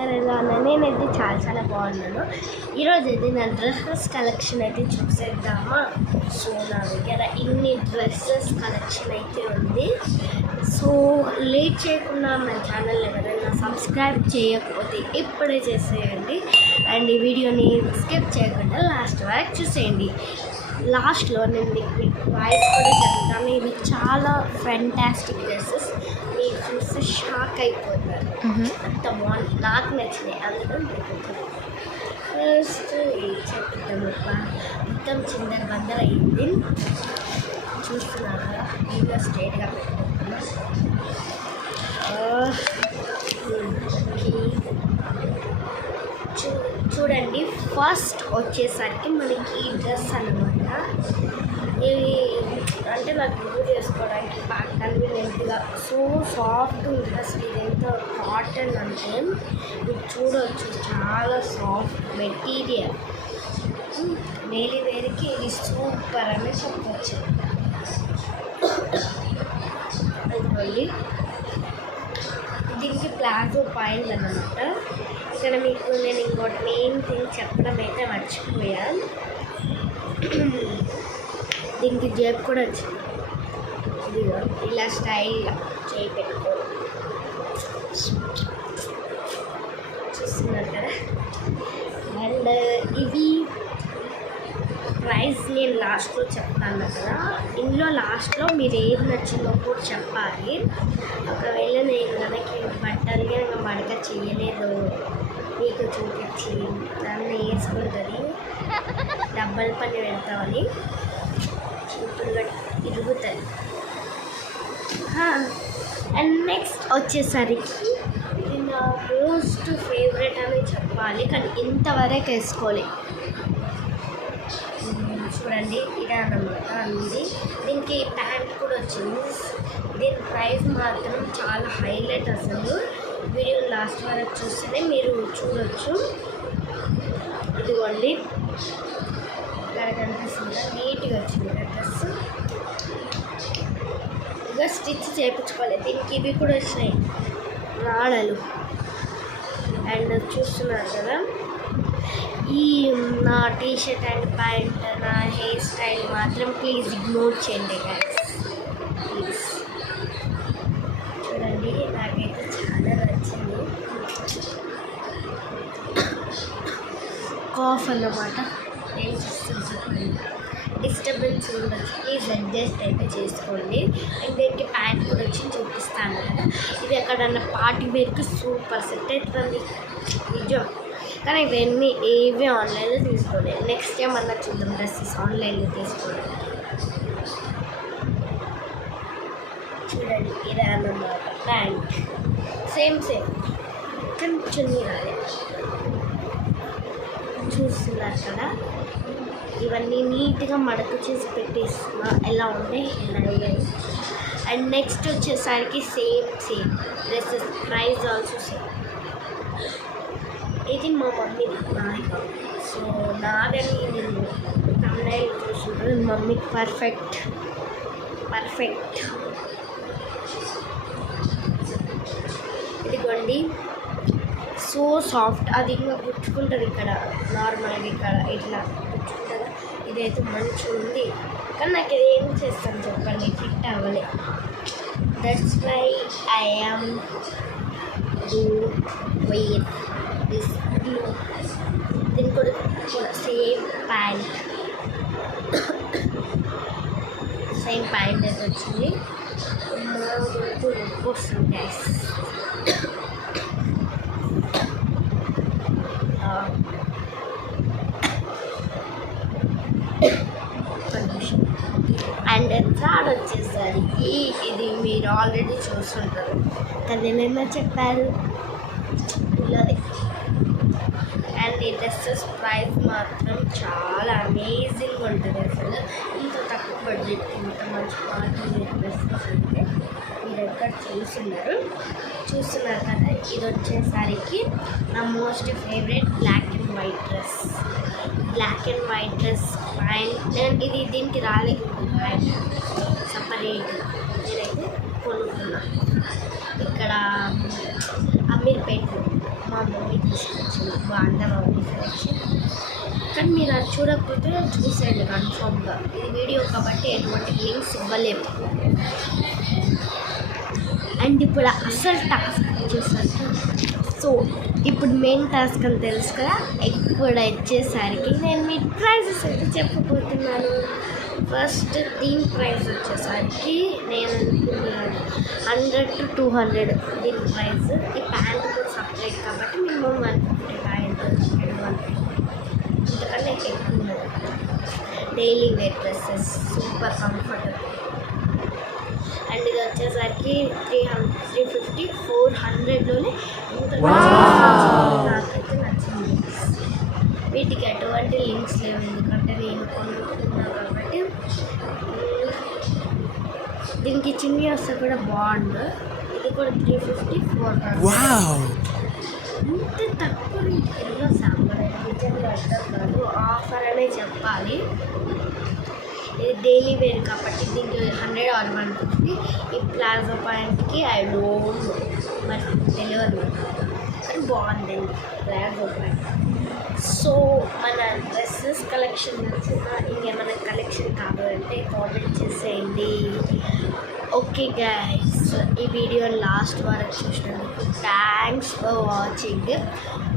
అందరు ఎలా ఉన్నారు? నేనైతే చాలా బాగున్నాను. ఈరోజు అయితే నా డ్రెస్సెస్ కలెక్షన్ అయితే చూసేద్దామా. సో నా దగ్గర ఇన్ని డ్రెస్సెస్ కలెక్షన్ అయితే ఉంది. సో లేట్ చేయకుండా మన ఛానల్ ఎవరైనా సబ్స్క్రైబ్ చేయకపోతే ఇప్పుడే చేసేయండి. అండ్ ఈ వీడియోని స్కిప్ చేయకుండా లాస్ట్ వరకు చూసేయండి. లాస్ట్లో నేను మీకు వాయిస్ కూడా చెప్తాను. ఇవి చాలా ఫ్యాంటాస్టిక్ డ్రెస్సెస్, మీరు చూస్తే షాక్ అయిపోతారు. అంత బాగుంది, నాకు నచ్చినాయి. అందుకని ఫస్ట్ చెప్తాము. మొత్తం చిన్న బందర అయింది చూస్తున్నారు కదా. ఇంకా స్ట్రైట్గా పెట్టుకుంటున్నా. చూడండి, ఫస్ట్ వచ్చేసరికి మనకి ఈ డ్రెస్ అనమాట. ఇది అంటే నాకు రివ్యూ చేసుకోవడానికి బాగా కన్వీనియంట్గా సో సాఫ్ట్ ఉంటుంది. అసలు ఇది ఎంత కాటన్ అంటే మీరు చూడవచ్చు, చాలా సాఫ్ట్ మెటీరియల్. డైలీ వేర్కి ఇది సూపర్ అని చెప్పవచ్చు. అందువల్ల దీనికి ప్లాజో పాయింట్ అనమాట. ఇక్కడ మీకు నేను ఇంకోటి మెయిన్ థింగ్ చెప్పడం అయితే మర్చిపోయాను. దీనికి జేబు కూడా వచ్చింది. ఇదిగో ఇలా స్టైల్గా చేయి పెట్టుకోవాలి. చూస్తున్నారు కదా. అండ్ ఇవి ప్రైస్ నేను లాస్ట్లో చెప్తాను కదా. ఇందులో లాస్ట్లో మీరు ఏది నచ్చిందో కూడా చెప్పాలి. ఒకవేళ నేను మనకి బట్టలుగా మడక చేయలేదు మీకు చూపించి దాన్ని వేసుకుంటుంది, డబ్బల పని పెడతామని సింపుల్గా తిరుగుతుంది. అండ్ నెక్స్ట్ వచ్చేసరికి ఇది నా మోస్ట్ ఫేవరెట్ అని చెప్పాలి, కానీ ఇంతవరకు వేసుకోవాలి. చూడండి, ఇదే అన్నమాట ఉంది. దీనికి ప్యాంట్ కూడా వచ్చింది. దీని ప్రైస్ మాత్రం చాలా హైలైట్. అసలు వీడియో లాస్ట్ వరకు చూస్తేనే మీరు చూడవచ్చు. ఇదిగోండి, ఇక్కడ కనిపిస్తుందా, నీట్గా వచ్చింది డ్రెస్. ఇక స్టిచ్ చేయించుకోవాలి. దీనికి ఇవి కూడా వచ్చినాయి నాడలు. అండ్ చూస్తున్నారు కదా, ఈ నా టీషర్ట్ అండ్ ప్యాంట్, నా హెయిర్ స్టైల్ మాత్రం ప్లీజ్ ఇగ్నోర్ చేయండి గైస్, ప్లీజ్. చూడండి, నాకైతే చాలా నచ్చింది. కాఫ్ అన్నమాట. ఏం చేస్తుంది చెప్పండి, డిస్టర్బెన్స్ ఉండొచ్చు, ప్లీజ్ అడ్జస్ట్ అయితే చేసుకోండి. అండ్ దీనికి ప్యాంట్ కూడా వచ్చి చూపిస్తాను కదా. ఇది ఎక్కడన్నా పార్టీ వేర్కి సూపర్ సెట్ అవుతుంది నిజం. కానీ ఇవన్నీ ఏవి ఆన్లైన్లో తీసుకోలేదు. నెక్స్ట్ టైం అన్నా చూద్దాం డ్రెస్సెస్ ఆన్లైన్లో తీసుకోవడం. చూడండి, ఇదే అన్నమాట ప్యాంట్. సేమ్ కానీ చున్నీ రాలేదు. చూస్తున్నారు కదా, ఇవన్నీ నీట్గా మడక చేసి పెట్టేస్తున్నా. ఎలా ఉన్నాయి ఇలా. అండ్ నెక్స్ట్ వచ్చేసరికి same dresses, price also same. ఇది మా మమ్మీది, నాది కాదు. సో నాదని నేను తమిళ చూసుకుంటాను. మమ్మీకి పర్ఫెక్ట్. ఇదిగోండి, సో సాఫ్ట్. అది ఇంకా గుచ్చుకుంటుంది ఇక్కడ, నార్మల్గా ఇక్కడ ఇట్లా గుచ్చుకుంటుందా. ఇదైతే మంచిగా ఉంది, కానీ నాకు ఇది ఏం చేస్తాను చెప్పండి, ఫిట్ అవ్వలే. That's why I am do wait this blue. దీనికి కూడా సేమ్ ప్యాంట్ అయితే వచ్చింది. వస్తుంది గైస్. అండ్ థర్డ్ వచ్చేసరికి ఇది మీరు ఆల్రెడీ చూస్తుంటారు కదా, ఏమేమో చెప్పారు పిల్లది. అండ్ ఈ డ్రెస్సెస్ ప్రైస్ మాత్రం చాలా అమేజింగ్ ఉంటుంది. అసలు ఇంత తక్కువ బడ్జెట్, ఇంత మంచి క్వాలిటీ డ్రెస్సెస్ అంటే మీరు ఎక్కడ చూస్తున్నారు కదా. ఇది వచ్చేసరికి నా most favourite black and white dress pant. ఇది దీనికి రాలేదు ప్యాంట్ సపరేట్, నేనైతే కొనుక్కున్నా ఇక్కడ అమీర్పేట మా మమ్మీ బాగుందా మమ్మీ సెలెక్షన్. కానీ మీరు అది చూడకపోతే చూసేయండి కన్ఫామ్గా. ఇది వీడియో కాబట్టి ఎటువంటి లింక్స్ ఇవ్వలేము. అండ్ ఇప్పుడు అసలు టాస్క్ వచ్చేసరికి, సో ఇప్పుడు మెయిన్ టాస్క్ అని తెలుసు కదా. ఇప్పుడు వచ్చేసరికి నేను మీ ప్రైజెస్ అయితే చెప్పబోతున్నాను. ఫస్ట్ దీని ప్రైస్ వచ్చేసరికి నేను అనుకున్నాను 100 to 200 దీని ప్రైస్. ఈ ప్యాంట్ కూడా సపరేట్ కాబట్టి మినిమం 150 ఎందుకంటే ఎక్కువ ఉన్నది. Daily wear dresses super comfortable. And ఇది వచ్చేసరికి 350 400లోనే నాకైతే నచ్చింది. వీటికి ఎటువంటి లింక్స్ లేవు ఎందుకంటే నేను కొనుక్కున్నాను కాబట్టి. దీనికి చిన్ని వస్తే కూడా బాగుండు. ఇది కూడా 350 400. అంత తక్కువ రేటులో సాంబార్ నిజంగా అర్థం కాదు. ఆఫర్ అనే చెప్పాలి. ఇది డైలీ వేర్ కాబట్టి దీనికి 100 or 150. ఈ ప్లాజో ప్యాంట్కి ఐ డోంట్ నో మరి తెలియదు కానీ బాగుంది ప్లాజో ప్యాంట్. సో మన డ్రెస్సెస్ కలెక్షన్ నచ్చిందా, ఇంకేమైనా కలెక్షన్ కావాలంటే కామెంట్ చేసేయండి. ఓకే గైస్, ఈ వీడియో లాస్ట్ వరకు చూసినందుకు థ్యాంక్స్ ఫర్ వాచింగ్.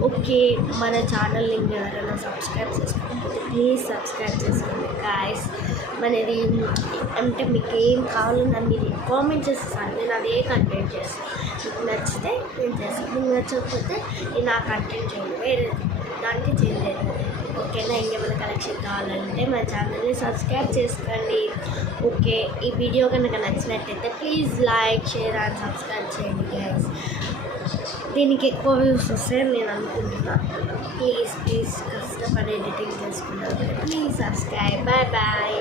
ఓకే, మన ఛానల్ని ఎవరైనా సబ్స్క్రైబ్ చేసుకోకపోతే ప్లీజ్ సబ్స్క్రైబ్ చేసుకోండి గైస్. మనది అంటే మీకు ఏం కావాలన్నా మీరు కామెంట్ చేస్తాను, నేను అదే కంటెంట్ చేస్తాను. మీకు నచ్చితే నేను చేస్తాను, మీకు నచ్చకపోతే నేను ఆ కంటెంట్ చేయండి, వేరే దానికి చేంజ్ అవుతుంది. ఓకేనా? ఇంకేమైనా కలెక్షన్ కావాలంటే మన ఛానల్ని సబ్స్క్రైబ్ చేసుకోండి. ఓకే, ఈ వీడియో కనుక నచ్చినట్టయితే please like, share and subscribe చేయండి గైస్. దీనికి ఎక్కువ వ్యూస్ వస్తాయని నేను అనుకుంటున్నాను. ప్లీజ్ కష్టపడి ఎడిటింగ్ చేసుకుంటాను. Please subscribe. Bye bye.